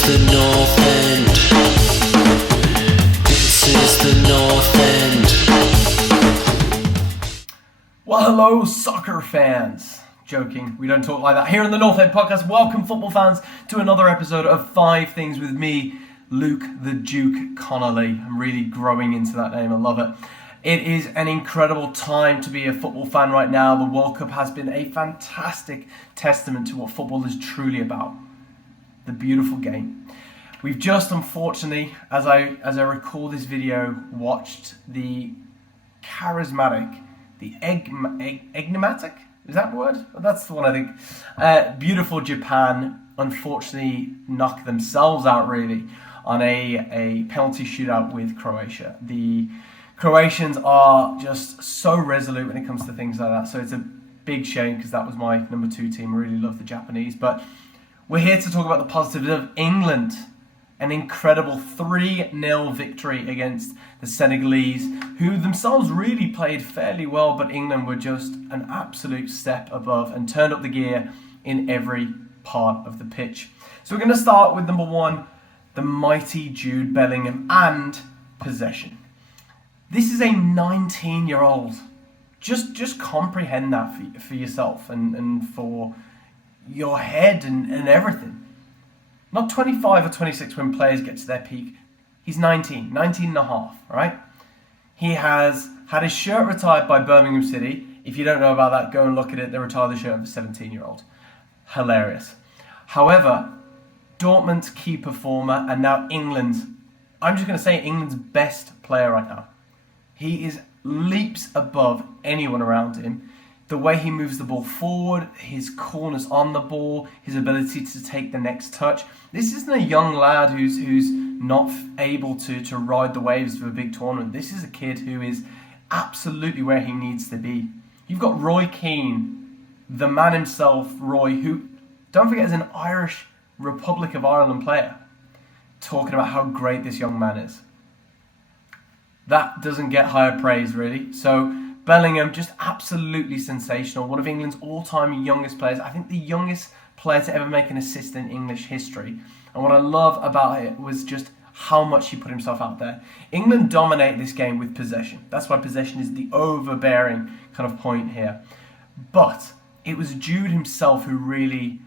is the North End. This is the North End. Well, hello, soccer fans. Joking, we don't talk like that here on the North End podcast. Welcome, football fans, to another episode of 5 Things with me, Luke the Duke Connolly. I'm really growing into that name, I love it. It is an incredible time to be a football fan right now. The World Cup has been a fantastic testament to what football is truly about. The beautiful game. We've just, unfortunately, as I record this video, watched the charismatic, the enigmatic, is that the word? That's the one I think. Beautiful Japan, unfortunately, knocked themselves out really on a penalty shootout with Croatia. The Croatians are just so resolute when it comes to things like that. So it's a big shame because that was my number 2 team. I really love the Japanese. But we're here to talk about the positives of England. An incredible 3-0 victory against the Senegalese, who themselves really played fairly well, but England were just an absolute step above and turned up the gear in every part of the pitch. So we're going to start with number 1, the mighty Jude Bellingham and possession. This is a 19-year-old. Just comprehend that for yourself and for your head and everything. Not 25 or 26 when players get to their peak. He's 19 and a half, right? He has had his shirt retired by Birmingham City. If you don't know about that, go and look at it. They retired the shirt of a 17-year-old. Hilarious. However, Dortmund's key performer and now England's, I'm just going to say England's best player right now. He is leaps above anyone around him. The way he moves the ball forward, his coolness on the ball, his ability to take the next touch. This isn't a young lad who's not able to ride the waves of a big tournament. This is a kid who is absolutely where he needs to be. You've got Roy Keane, the man himself, Roy, who, don't forget, is an Irish Republic of Ireland player, talking about how great this young man is. That doesn't get higher praise, really. So Bellingham, just absolutely sensational. One of England's all-time youngest players. I think the youngest player to ever make an assist in English history. And what I love about it was just how much he put himself out there. England dominate this game with possession. That's why possession is the overbearing kind of point here. But it was Jude himself who really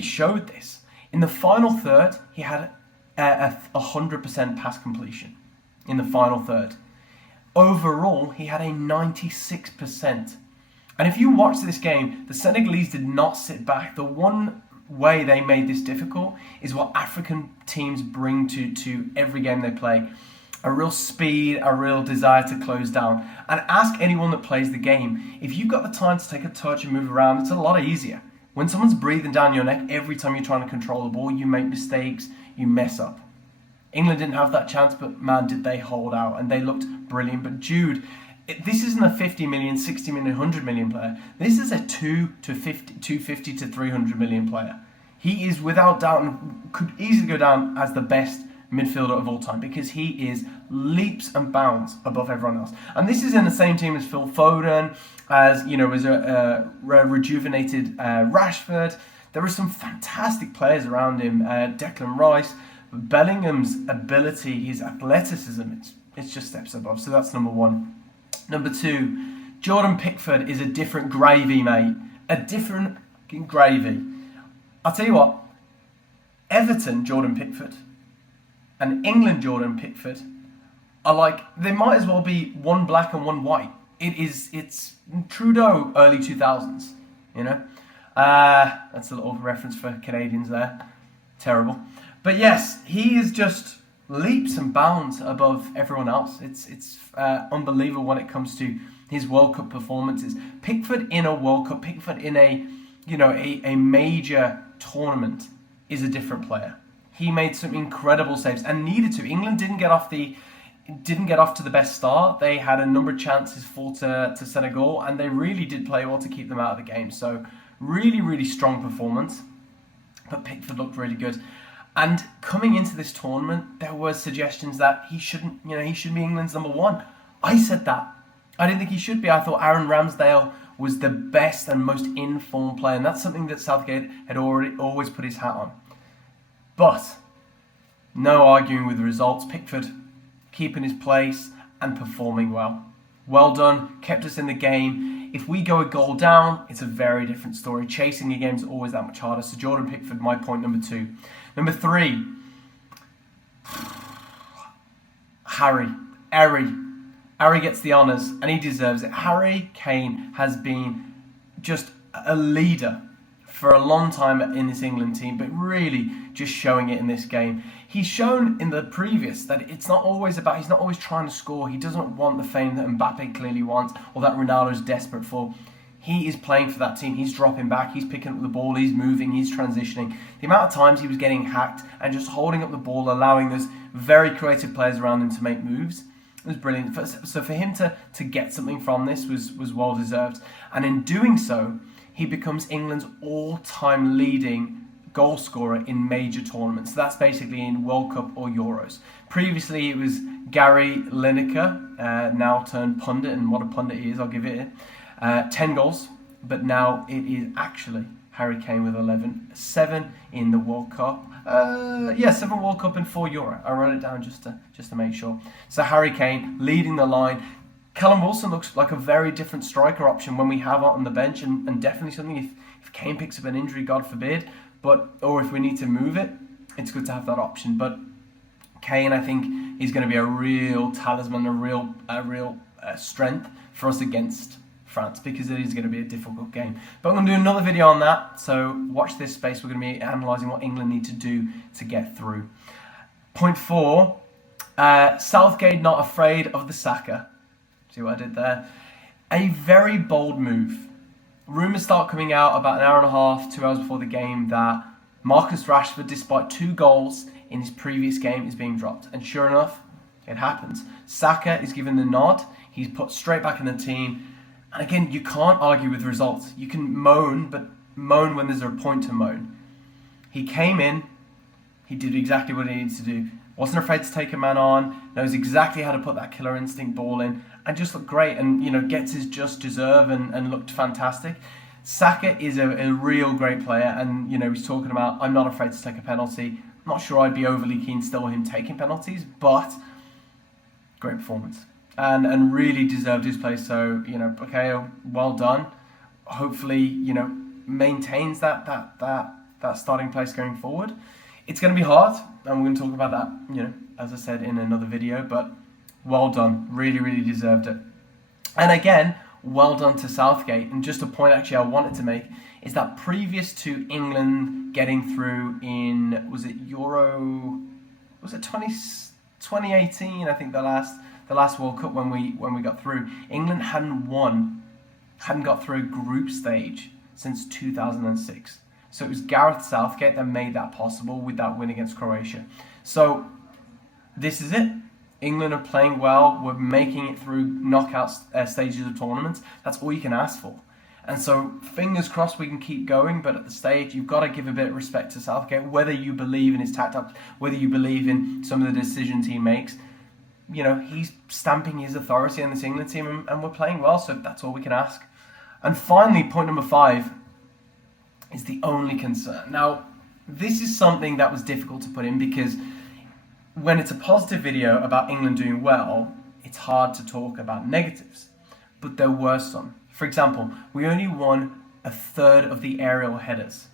showed this. In the final third, he had a 100% pass completion in the final third. Overall, he had a 96%. And if you watch this game, the Senegalese did not sit back. The one way they made this difficult is what African teams bring to every game they play. A real speed, a real desire to close down. And ask anyone that plays the game, if you've got the time to take a touch and move around, it's a lot easier. When someone's breathing down your neck, every time you're trying to control the ball, you make mistakes, you mess up. England didn't have that chance, but man, did they hold out, and they looked brilliant. But Jude, this isn't a 50 million, 60 million, 100 million player. This is a 250 to 300 million player. He is without doubt and could easily go down as the best midfielder of all time because he is leaps and bounds above everyone else. And this is in the same team as Phil Foden, as a rejuvenated Rashford. There are some fantastic players around him. Declan Rice. Bellingham's ability, his athleticism, it's just steps above. So that's number 1. Number 2, Jordan Pickford is a different gravy, mate. A different gravy. I'll tell you what, Everton Jordan Pickford and England Jordan Pickford are like, they might as well be one black and one white. It's Trudeau early 2000s, you know. That's a little reference for Canadians there. Terrible. But yes, he is just leaps and bounds above everyone else. It's unbelievable when it comes to his World Cup performances. Pickford in a World Cup, Pickford in a major tournament is a different player. He made some incredible saves and needed to. England didn't get off to the best start. They had a number of chances fall to Senegal, and they really did play well to keep them out of the game. So really strong performance. But Pickford looked really good. And coming into this tournament, there were suggestions that he should be England's number 1. I said that. I didn't think he should be. I thought Aaron Ramsdale was the best and most informed player, and that's something that Southgate had always put his hat on. But No arguing with the results. Pickford keeping his place and performing well. Well done, kept us in the game. If we go a goal down, it's a very different story. Chasing the game is always that much harder. So Jordan Pickford, my point number 2. Number 3, Harry gets the honours and he deserves it. Harry Kane has been just a leader for a long time in this England team, but really just showing it in this game. He's shown in the previous that it's not always about, he's not always trying to score. He doesn't want the fame that Mbappe clearly wants or that Ronaldo is desperate for. He is playing for that team. He's dropping back, he's picking up the ball, he's moving, he's transitioning. The amount of times he was getting hacked and just holding up the ball, allowing those very creative players around him to make moves, it was brilliant. So for him to get something from this was well deserved. And in doing so, he becomes England's all-time leading goal scorer in major tournaments. So that's basically in World Cup or Euros. Previously, it was Gary Lineker, now turned pundit, and what a pundit he is, I'll give it 10 goals. But now it is actually Harry Kane with 11. 7 in the World Cup. 7 World Cup and 4 Euro. I wrote it down just to make sure. So Harry Kane leading the line. Callum Wilson looks like a very different striker option when we have on the bench, and definitely something if Kane picks up an injury, God forbid, or if we need to move it, it's good to have that option. But Kane, I think, is going to be a real talisman, a real strength for us against France, because it is going to be a difficult game. But I'm going to do another video on that, so watch this space. We're going to be analysing what England need to do to get through. Point 4, Southgate not afraid of the Saka. See what I did there? A very bold move. Rumours start coming out about an hour and a half, 2 hours before the game, that Marcus Rashford, despite 2 goals in his previous game, is being dropped. And sure enough, it happens. Saka is given the nod. He's put straight back in the team. And again, you can't argue with results. You can moan, but moan when there's a point to moan. He came in. He did exactly what he needed to do. Wasn't afraid to take a man on. Knows exactly how to put that killer instinct ball in. And just looked great, and gets his just deserve and looked fantastic. Saka is a real great player, and he's talking about, I'm not afraid to take a penalty. I'm not sure I'd be overly keen still with him taking penalties, but great performance and really deserved his place. So okay, well done. Hopefully maintains that starting place going forward. It's going to be hard, and we're going to talk about that as I said in another video, but well done, really deserved it. And again, well done to Southgate. And just a point actually I wanted to make is that previous to England getting through in, was it 2018, I think the last World Cup when we got through, England hadn't got through a group stage since 2006. So it was Gareth Southgate that made that possible with that win against Croatia. So this is it. England are playing well. We're making it through knockout stages of tournaments. That's all you can ask for. And so, fingers crossed we can keep going. But at the stage, you've got to give a bit of respect to Southgate, whether you believe in his tactics, whether you believe in some of the decisions he makes. He's stamping his authority on this England team, and we're playing well. So that's all we can ask. And finally, point number 5 is the only concern. Now, this is something that was difficult to put in because when it's a positive video about England doing well, it's hard to talk about negatives. But there were some. For example, we only won a third of the aerial headers.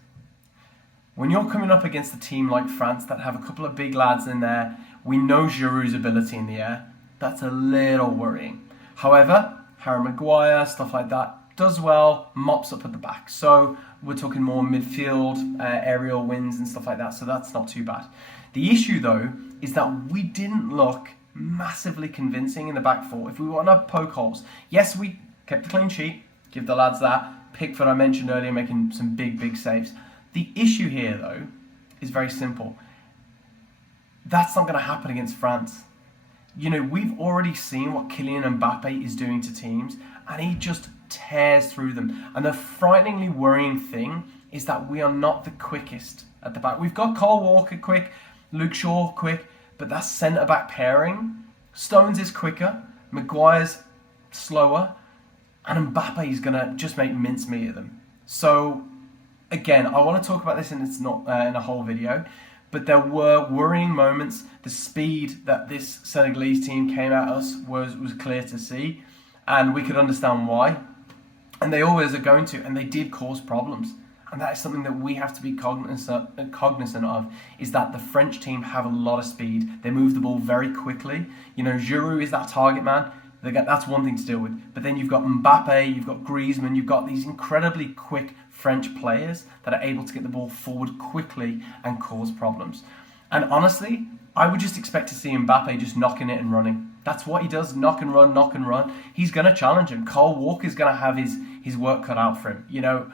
When you're coming up against a team like France that have a couple of big lads in there, we know Giroud's ability in the air. That's a little worrying. However, Harry Maguire, stuff like that, does well, mops up at the back. So we're talking more midfield, aerial wins and stuff like that. So that's not too bad. The issue, though, is that we didn't look massively convincing in the back four. If we want to poke holes, yes, we kept a clean sheet, give the lads that. Pickford, I mentioned earlier, making some big saves. The issue here, though, is very simple. That's not going to happen against France. We've already seen what Kylian Mbappe is doing to teams, and he just tears through them. And the frighteningly worrying thing is that we are not the quickest at the back. We've got Cole Walker quick, Luke Shaw quick, but that centre-back pairing, Stones is quicker, Maguire's slower, and Mbappe is going to just make mincemeat of them. So, again, I want to talk about this, and it's not in a whole video, but there were worrying moments. The speed that this Senegalese team came at us was clear to see, and we could understand why. And they always are going to, and they did cause problems. And that is something that we have to be cognizant of, is that the French team have a lot of speed. They move the ball very quickly. You know, Giroud is that target man. That's one thing to deal with. But then you've got Mbappe, you've got Griezmann, you've got these incredibly quick French players that are able to get the ball forward quickly and cause problems. And honestly, I would just expect to see Mbappe just knocking it and running. That's what he does, knock and run, knock and run. He's going to challenge him. Cole Walker's going to have his work cut out for him. You know,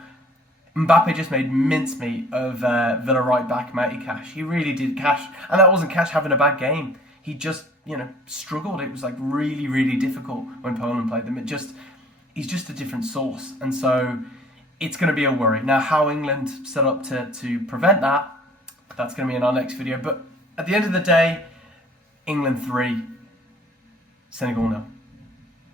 Mbappe just made mincemeat of Villa right back Matty Cash. He really did. Cash, and that wasn't Cash having a bad game. He just, struggled. It was like really, really difficult when Poland played them. He's just a different source, and so it's going to be a worry. Now, how England set up to prevent that, that's going to be in our next video. But at the end of the day, England 3, Senegal 0.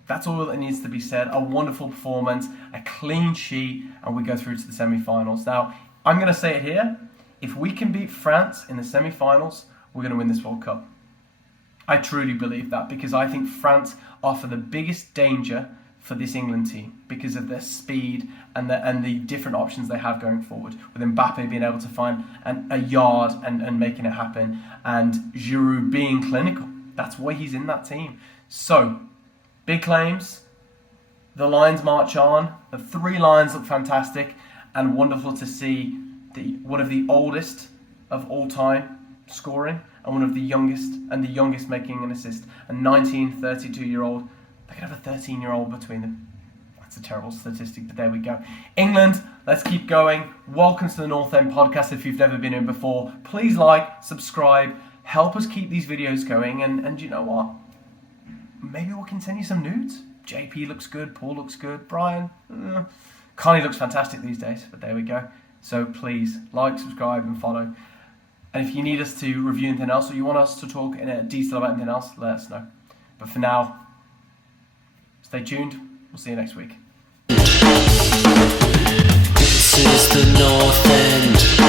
That's all that needs to be said. A wonderful performance, a clean sheet, and we go through to the semi-finals. Now, I'm going to say it here. If we can beat France in the semi-finals, we're going to win this World Cup. I truly believe that, because I think France offer the biggest danger for this England team because of their speed and the different options they have going forward, with Mbappe being able to find a yard and making it happen, and Giroud being clinical. That's why he's in that team. So, big claims. The Lions march on. The 3 Lions look fantastic and wonderful to see. One of the oldest of all time scoring, and one of the youngest making an assist. A 32-year-old. They could have a 13-year-old between them. That's a terrible statistic, but there we go. England, let's keep going. Welcome to the North End podcast. If you've never been in before, please like, subscribe, help us keep these videos going, and you know what? Maybe we'll continue some nudes. JP looks good, Paul looks good, Brian, Connie looks fantastic these days, but there we go. So please, like, subscribe, and follow. And if you need us to review anything else, or you want us to talk in a detail about anything else, let us know. But for now, stay tuned. We'll see you next week. This is the North End.